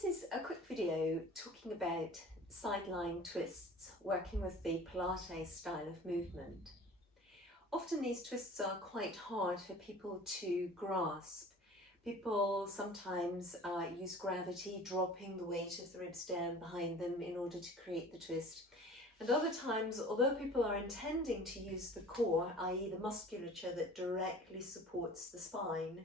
This is a quick video talking about side-lying twists, working with the Pilates style of movement. Often these twists are quite hard for people to grasp. People sometimes use gravity, dropping the weight of the ribs down behind them in order to create the twist. And other times, although people are intending to use the core, i.e. the musculature that directly supports the spine,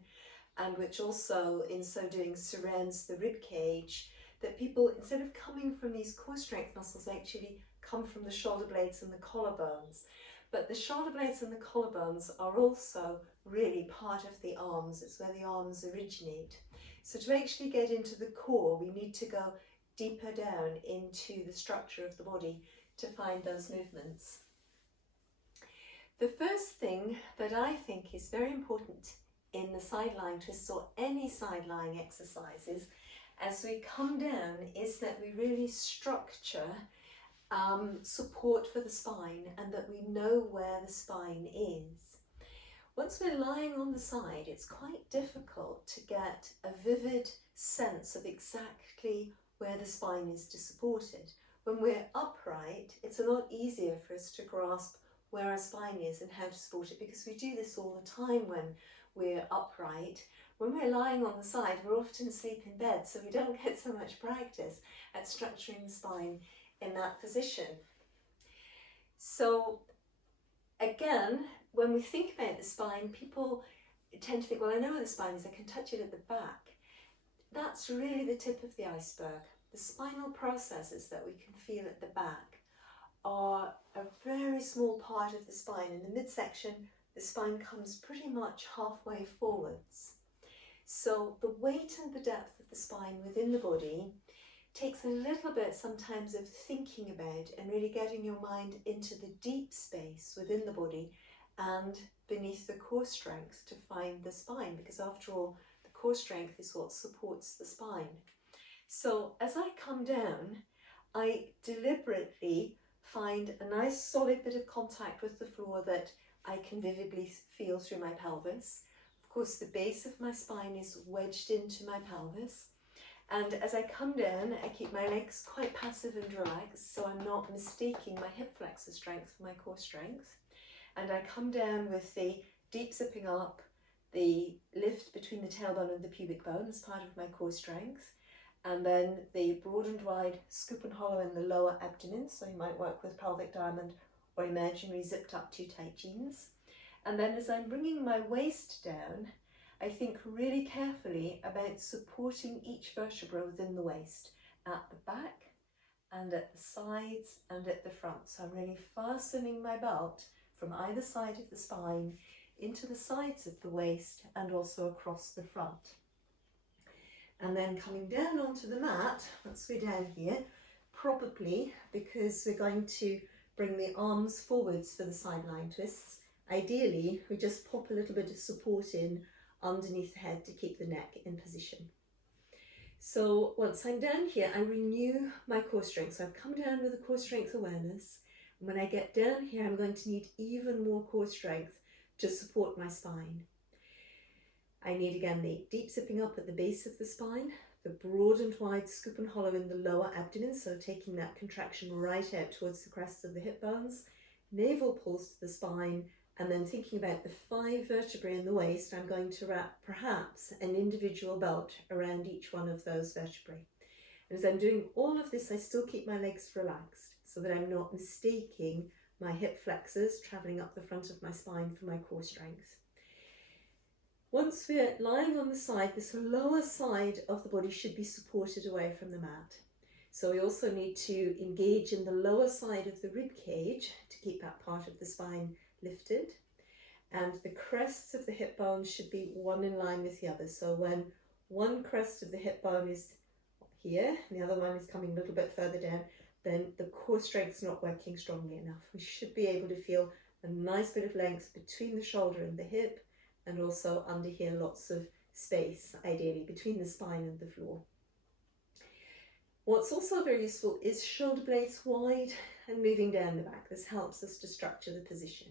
and which also in so doing surrounds the rib cage, that people, instead of coming from these core strength muscles, actually come from the shoulder blades and the collarbones. But the shoulder blades and the collarbones are also really part of the arms. It's where the arms originate. So to actually get into the core, we need to go deeper down into the structure of the body to find those movements. The first thing that I think is very important in the side-lying twists or any side-lying exercises as we come down is that we really structure support for the spine and that we know where the spine is. Once we're lying on the side, it's quite difficult to get a vivid sense of exactly where the spine is to support it. When we're upright, it's a lot easier for us to grasp where our spine is and how to support it, because we do this all the time when we're upright. When we're lying on the side, we're often asleep in bed, so we don't get so much practice at structuring the spine in that position. So again, when we think about the spine, people tend to think, well, I know where the spine is, I can touch it at the back. That's really the tip of the iceberg. The spinal processes that we can feel at the back are a very small part of the spine. In the midsection, the spine comes pretty much halfway forwards. So the weight and the depth of the spine within the body takes a little bit sometimes of thinking about and really getting your mind into the deep space within the body and beneath the core strength to find the spine, because after all, the core strength is what supports the spine. So as I come down, I deliberately find a nice solid bit of contact with the floor that I can vividly feel through my pelvis. Of course, the base of my spine is wedged into my pelvis. And as I come down, I keep my legs quite passive and relaxed, so I'm not mistaking my hip flexor strength for my core strength. And I come down with the deep zipping up, the lift between the tailbone and the pubic bone as part of my core strength. And then the broad and wide scoop and hollow in the lower abdomen, so you might work with pelvic diamond or imaginary zipped up too tight jeans. And then as I'm bringing my waist down, I think really carefully about supporting each vertebra within the waist, at the back and at the sides and at the front. So I'm really fastening my belt from either side of the spine into the sides of the waist and also across the front. And then coming down onto the mat, once we're down here, probably because we're going to bring the arms forwards for the side-lying twists, ideally we just pop a little bit of support in underneath the head to keep the neck in position. So once I'm down here, I renew my core strength. So I've come down with a core strength awareness, and when I get down here, I'm going to need even more core strength to support my spine. I need again the deep zipping up at the base of the spine, the broad and wide scoop and hollow in the lower abdomen, so taking that contraction right out towards the crests of the hip bones, navel pulse to the spine, and then thinking about the 5 vertebrae in the waist, I'm going to wrap perhaps an individual belt around each one of those vertebrae. And as I'm doing all of this, I still keep my legs relaxed so that I'm not mistaking my hip flexors travelling up the front of my spine for my core strength. Once we're lying on the side, this lower side of the body should be supported away from the mat. So we also need to engage in the lower side of the rib cage to keep that part of the spine lifted. And the crests of the hip bones should be one in line with the other. So when one crest of the hip bone is here and the other one is coming a little bit further down, then the core strength is not working strongly enough. We should be able to feel a nice bit of length between the shoulder and the hip, and also under here lots of space, ideally, between the spine and the floor. What's also very useful is shoulder blades wide and moving down the back. This helps us to structure the position.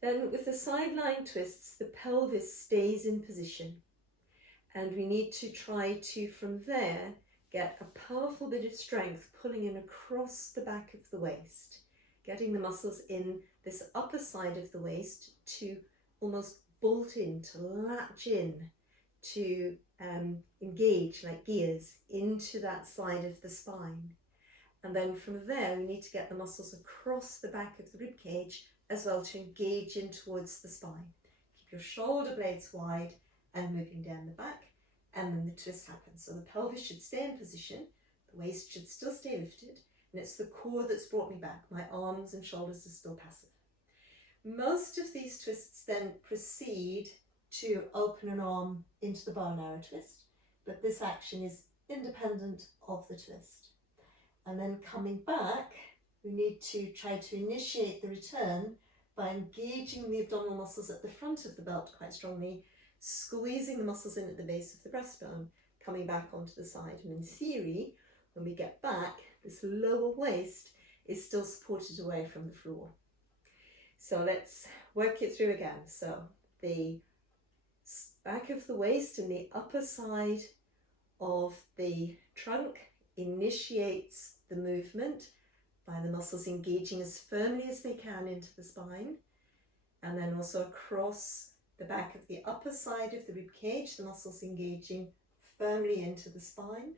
Then with the side-lying twists, the pelvis stays in position And we need to try to, from there, get a powerful bit of strength pulling in across the back of the waist, getting the muscles in this upper side of the waist to almost bolt in, to latch in, to engage like gears into that side of the spine. And then from there, we need to get the muscles across the back of the rib cage as well to engage in towards the spine. Keep your shoulder blades wide and moving down the back, and then the twist happens. So the pelvis should stay in position, the waist should still stay lifted, and it's the core that's brought me back. My arms and shoulders are still passive. Most of these twists then proceed to open an arm into the bow and arrow twist, but this action is independent of the twist. And then coming back, we need to try to initiate the return by engaging the abdominal muscles at the front of the belt quite strongly, squeezing the muscles in at the base of the breastbone, coming back onto the side. And in theory, when we get back, this lower waist is still supported away from the floor. So let's work it through again. So the back of the waist and the upper side of the trunk initiates the movement by the muscles engaging as firmly as they can into the spine, and then also across the back of the upper side of the rib cage, the muscles engaging firmly into the spine.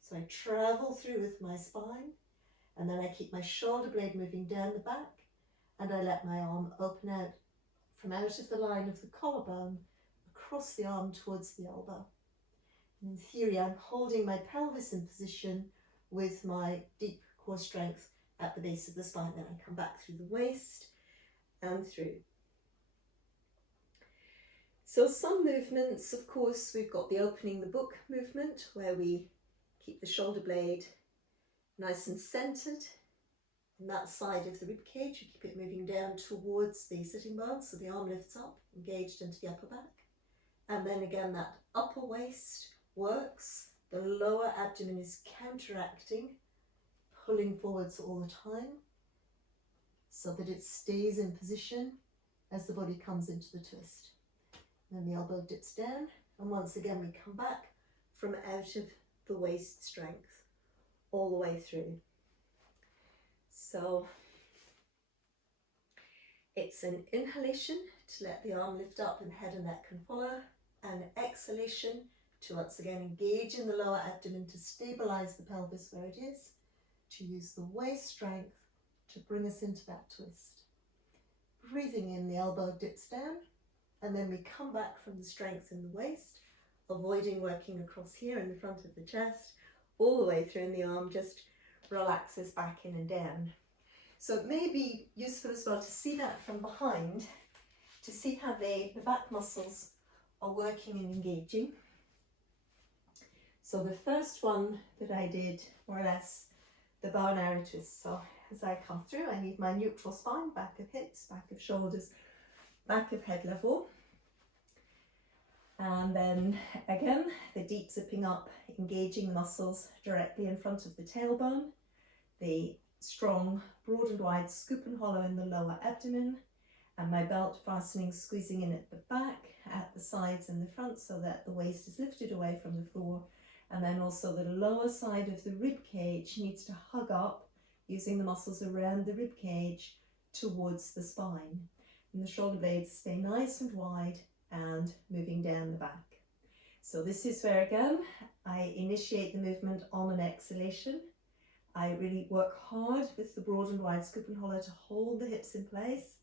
So I travel through with my spine, and then I keep my shoulder blade moving down the back, and I let my arm open out from out of the line of the collarbone across the arm towards the elbow. In theory, I'm holding my pelvis in position with my deep core strength at the base of the spine. Then I come back through the waist and through. So some movements, of course, we've got the opening the book movement, where we keep the shoulder blade nice and centered in that side of the rib cage. We keep it moving down towards the sitting bone, so the arm lifts up, engaged into the upper back. And then again, that upper waist works, the lower abdomen is counteracting, pulling forwards all the time so that it stays in position as the body comes into the twist. Then the elbow dips down, and once again we come back from out of the waist strength all the way through. So it's an inhalation to let the arm lift up and head and neck can follow, and exhalation to once again engage in the lower abdomen to stabilize the pelvis where it is, to use the waist strength to bring us into that twist. Breathing in, the elbow dips down, and then we come back from the strength in the waist, avoiding working across here in the front of the chest, all the way through, and the arm just relaxes back in and down. So it may be useful as well to see that from behind, to see how the back muscles are working and engaging. So the first one that I did, more or less, the bow and arrow twist. So as I come through, I need my neutral spine, back of hips, back of shoulders, back of head level. And then again, the deep zipping up, engaging the muscles directly in front of the tailbone, the strong, broad and wide scoop and hollow in the lower abdomen, and my belt fastening, squeezing in at the back, at the sides and the front, so that the waist is lifted away from the floor. And then also the lower side of the rib cage needs to hug up, using the muscles around the rib cage towards the spine. And the shoulder blades stay nice and wide and moving down the back. So this is where again I initiate the movement on an exhalation. I really work hard with the broad and wide scoop and hollow to hold the hips in place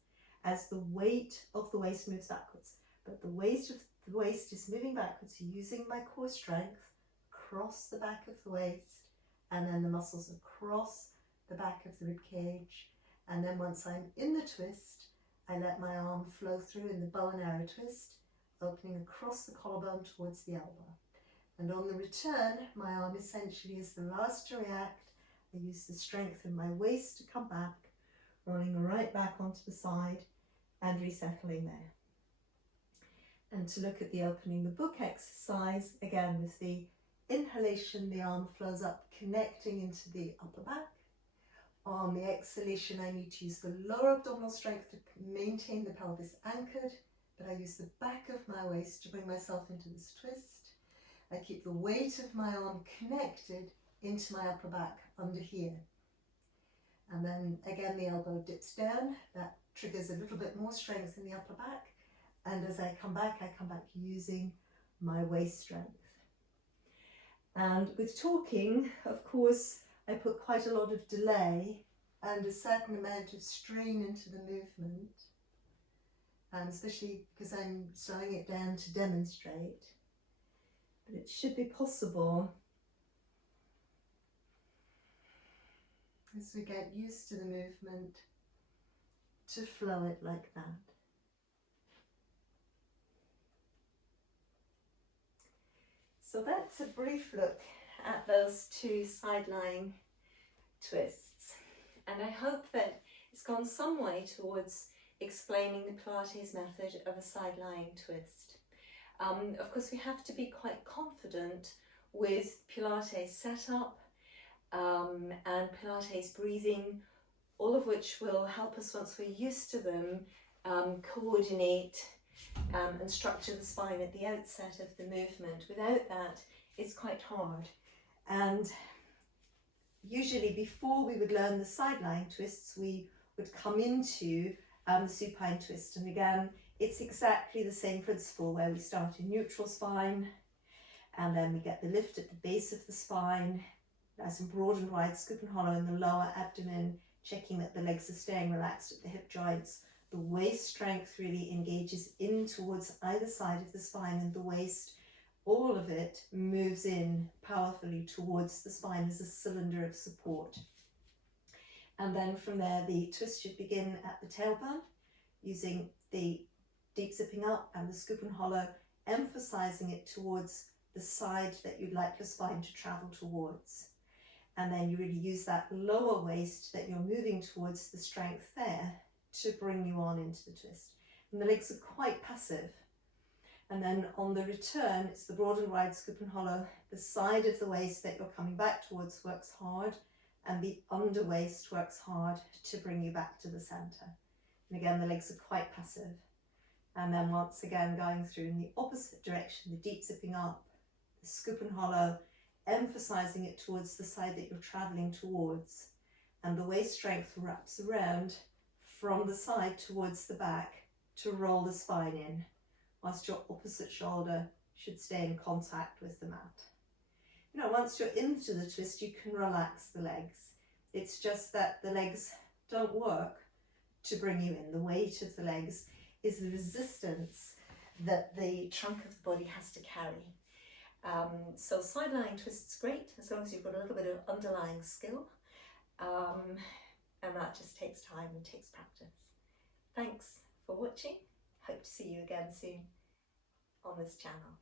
as the weight of the waist moves backwards. But the waist is moving backwards, using my core strength across the back of the waist, and then the muscles across the back of the rib cage. And then once I'm in the twist, I let my arm flow through in the bow and arrow twist, opening across the collarbone towards the elbow. And on the return, my arm essentially is the last to react. I use the strength in my waist to come back, rolling right back onto the side and resettling there. And to look at the opening the book exercise, again with the inhalation, the arm flows up, connecting into the upper back. On the exhalation, I need to use the lower abdominal strength to maintain the pelvis anchored, but I use the back of my waist to bring myself into this twist. I keep the weight of my arm connected into my upper back under here. And then again the elbow dips down, that triggers a little bit more strength in the upper back. And as I come back using my waist strength. And with talking, of course, I put quite a lot of delay and a certain amount of strain into the movement. And especially because I'm slowing it down to demonstrate. But it should be possible as we get used to the movement to flow it like that. So that's a brief look at those two side-lying twists. And I hope that it's gone some way towards explaining the Pilates method of a side-lying twist. Of course, we have to be quite confident with Pilates setup and Pilates breathing, all of which will help us once we're used to them, coordinate and structure the spine at the outset of the movement. Without that, it's quite hard. And usually before we would learn the side-lying twists, we would come into the supine twist. And again, it's exactly the same principle where we start in neutral spine and then we get the lift at the base of the spine, nice and broad and wide, scoop and hollow in the lower abdomen, checking that the legs are staying relaxed at the hip joints. The waist strength really engages in towards either side of the spine, and the waist, all of it moves in powerfully towards the spine as a cylinder of support. And then from there, the twist should begin at the tailbone, using the deep zipping up and the scoop and hollow, emphasizing it towards the side that you'd like your spine to travel towards. And then you really use that lower waist that you're moving towards, the strength there, to bring you on into the twist. And the legs are quite passive. And then on the return, it's the broad and wide scoop and hollow. The side of the waist that you're coming back towards works hard, and the under waist works hard to bring you back to the center. And again, the legs are quite passive. And then once again, going through in the opposite direction, the deep zipping up, the scoop and hollow, emphasizing it towards the side that you're traveling towards. And the waist strength wraps around from the side towards the back to roll the spine in, whilst your opposite shoulder should stay in contact with the mat. You know, once you're into the twist, you can relax the legs. It's just that the legs don't work to bring you in. The weight of the legs is the resistance that the trunk of the body has to carry. So side-lying twist's great as long as you've got a little bit of underlying skill, and that just takes time and takes practice. Thanks for watching. Hope to see you again soon on this channel.